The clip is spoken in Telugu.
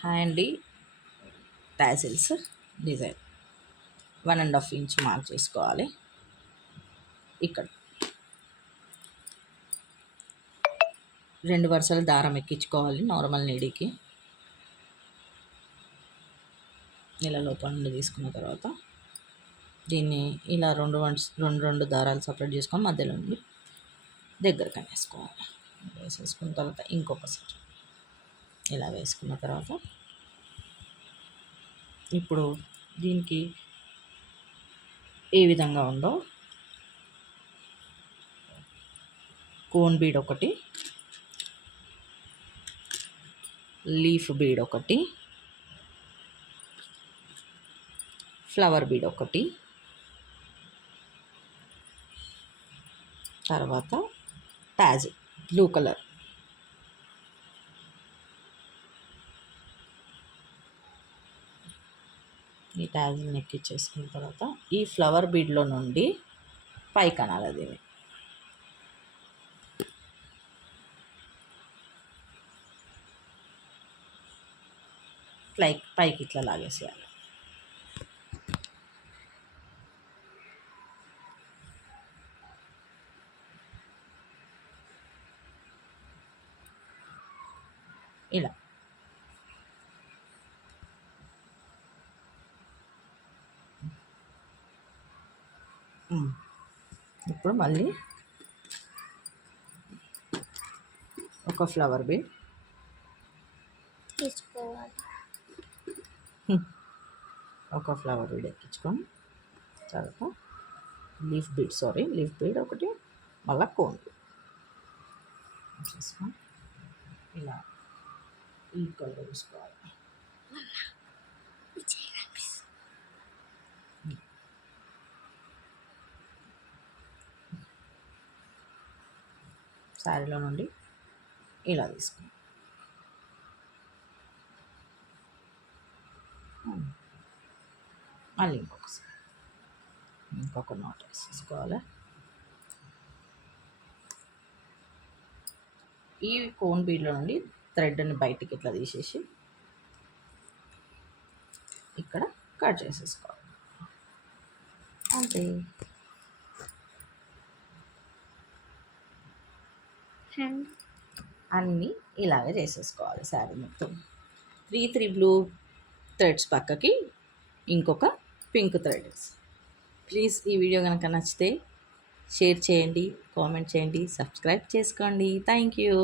హాయ్ అండి. టాజిల్స్ డిజైన్ 1.5 ఇంచ్ మార్క్ చేసుకోవాలి. ఇక్కడ 2 వరుసల దారం ఎక్కించుకోవాలి. నార్మల్ నీడికి ఇలా లోపల నుండి తీసుకున్న తర్వాత దీన్ని ఇలా రెండు దారాలు సపరేట్ చేసుకొని మధ్యలో నుండి దగ్గరకు అనేసుకోవాలి. వేసేసుకున్న తర్వాత ఇంకొకసారి ఇలా వేసుకున్న తర్వాత ఇప్పుడు దీనికి ఏ విధంగా ఉందో కోన్ బీడ్ ఒకటి, లీఫ్ బీడ్ ఒకటి, ఫ్లవర్ బీడ్ ఒకటి, తర్వాత టాజిల్ బ్లూ కలర్, ఈ టాజిల్ని ఎక్కించేసుకున్న తర్వాత ఈ ఫ్లవర్ బీడ్లో నుండి పైకి అనాలి. దీన్ని పైకి ఇట్లా లాగేసేయాలి. ఇలా ఇప్పుడు మళ్ళీ ఒక ఫ్లవర్ బీడ్ తీసుకోవాలి. ఒక ఫ్లవర్ బీడ్ ఎక్కించుకొని తర్వాత లీఫ్ బీడ్ ఒకటి, మళ్ళీ కోన్ బీడ్ చేసుకొని ఇలా ఈక్వల్గా చూసుకోవాలి. శారీలో నుండి ఇలా తీసుకుని మళ్ళీ ఇంకొక నాట్ వేసేసుకోవాలి. ఈ కోన్ బీడ్లో నుండి థ్రెడ్ని బయటికి ఇట్లా తీసేసి ఇక్కడ కట్ చేసేసుకోవాలి. అంతే. అన్నీ ఇలాగే చేసేసుకోవాలి. శారీ మొత్తం 3 బ్లూ థ్రెడ్స్ పక్కకి ఇంకొక పింక్ థ్రెడ్. ప్లీజ్ ఈ వీడియో కనుక నచ్చితే షేర్ చేయండి, కామెంట్ చేయండి, సబ్స్క్రైబ్ చేసుకోండి. Thank you.